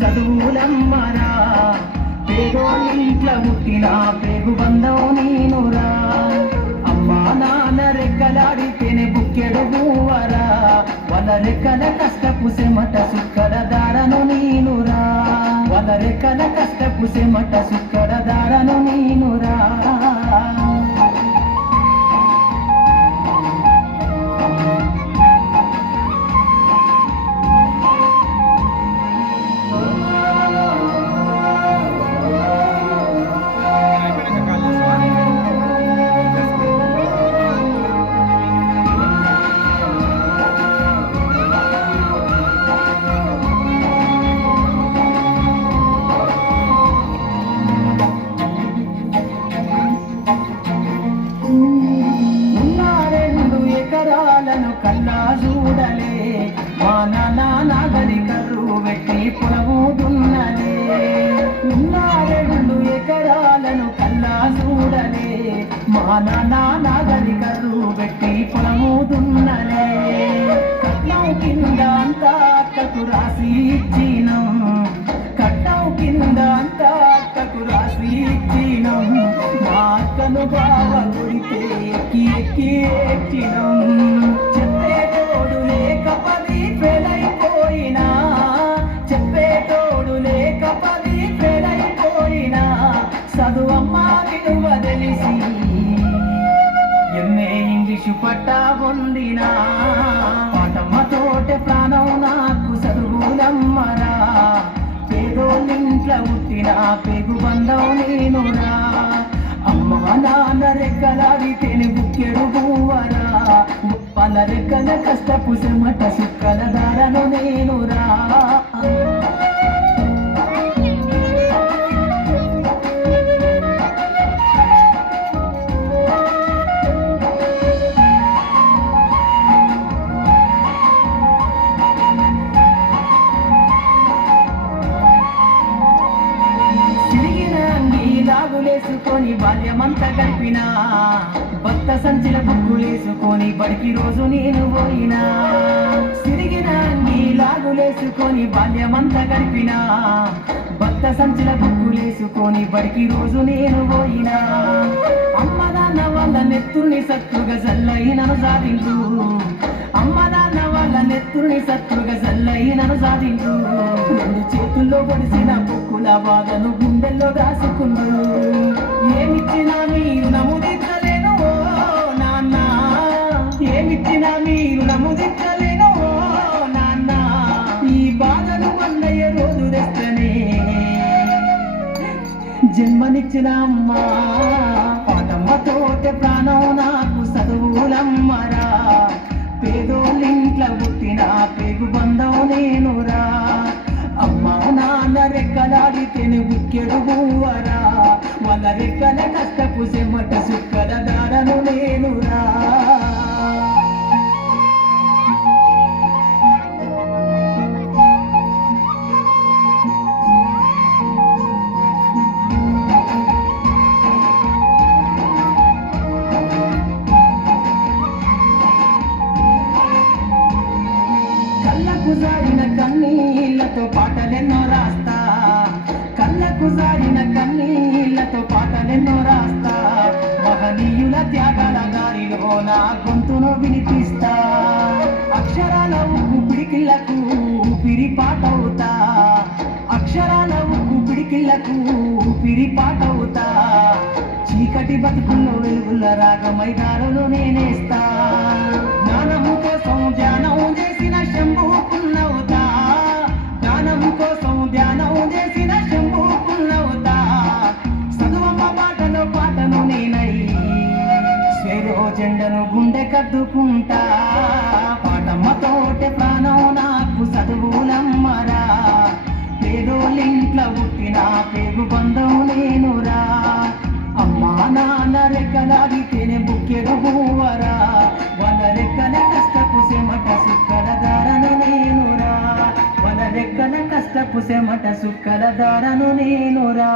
చదువులమ్మరా. పేదోని ఇంట్లో ముట్టిన పేగు బంధం నేనురా. అమ్మా నాన్న రెక్కలాడితేనే బుక్కెడు నువ్వరా వల రెక్కల కష్టపు సెమట సుక్కల దారను నేనురా. వల రెక్కల కష్టపు సెమట సుక్కల దారను కర్రు పెట్టి పొలము రెండు ఎకరాలను కల్లా చూడలే మా నాన్న నాగలి కర్రు పెట్టి పొలము కట్నం కింద అంతా అక్కకు రాసి ఇచ్చినం కట్నం కింద అంతా అక్కకు రాసి ఇచ్చినం. మా అక్కను బావ ఎక్కి ఎక్కి ఎక్కినం. ఇంగ్లీషు పొందినా పాటమ్మ ప్రాణం నాకు చదువులమ్మరా పేదోళ్ళింట్ల పుట్టిన పేగు బంధం నేనురా. అమ్మ నాన్న రెక్కలాడితేనే బుక్కెడు పువ్వరా పల రెక్కల కష్టపు చెమట సుక్కల దారను నేనురా. బాల్యమంతా గడిపినా భక్త సంచిల బుక్కులేసుకొని బడికి రోజు నేను పోయినా. తిరిగిన నీలాగులేసుకొని లాగులేసుకొని బాల్యమంతా గడిపినా భక్త సంచిల బుక్కులేసుకొని బడికి రోజు నేను పోయినా. అమ్మ నాన్న వాళ్ళ నెత్తుని సత్తుగా జల్లైనను సాధించు. అమ్మ నాన్న వాళ్ళ నెత్తుని సత్తుగా జల్లైనను సాధించు. చేతుల్లో పొడిసిన బుక్కుల బాధను గుండెల్లో దాసుకుందు ఏమిచ్చినా మీరు నముదించలేను ఓ నాన్న. ఏమిచ్చినా మీరు నముదించలేను ఓ నాన్న. ఈ బాధను అన్నయ్య రోజు తెస్తనే. జన్మనిచ్చిన అమ్మ పాటమ్మతోటే ప్రాణం నాకు చదువులమ్మరా. పేదోళ్ళింట్ల పుట్టిన రెక్కలాడితేనే బుక్కెడు బువ్వరా. వాళ్ళ రెక్కల కష్టపు చెమట సుక్కల దారను నేనురా. కళ్ళకు జారిన కన్నీళ్ళతో పాటలెన్నో రాస్తా. కన్నీళ్ళతో రాస్తా. మహనీయుల త్యాగాల దారిలో నా గొంతును వినిపిస్తా. అక్షరాల ఉక్కు పిడికిళ్ళకు ఊపిరి పాటవుతా అక్షరాల ఉక్కు పిడికిళ్ళకు ఊపిరి పాటవుతా చీకటి బతుకుల్లో వెలుగుల రాగమై దారులు నేనేస్తా. జ్ఞానము జెండను గుండె కద్దుకుంటా పాటమ్మతోటే ప్రాణం నాకు చదువులమ్మరా. పేదోళ్ళింట్లో పుట్టిన పేగు బంధం నేనురా అమ్మా నాన్న రెక్కలాడితేనే బుక్కెడు బువ్వరా. వాళ్ళ రెక్కల కష్టపు సెమట సుక్కల దారను నేనురా. వాళ్ళ రెక్కల కష్టపు సెమట సుక్కల దారను నేనురా.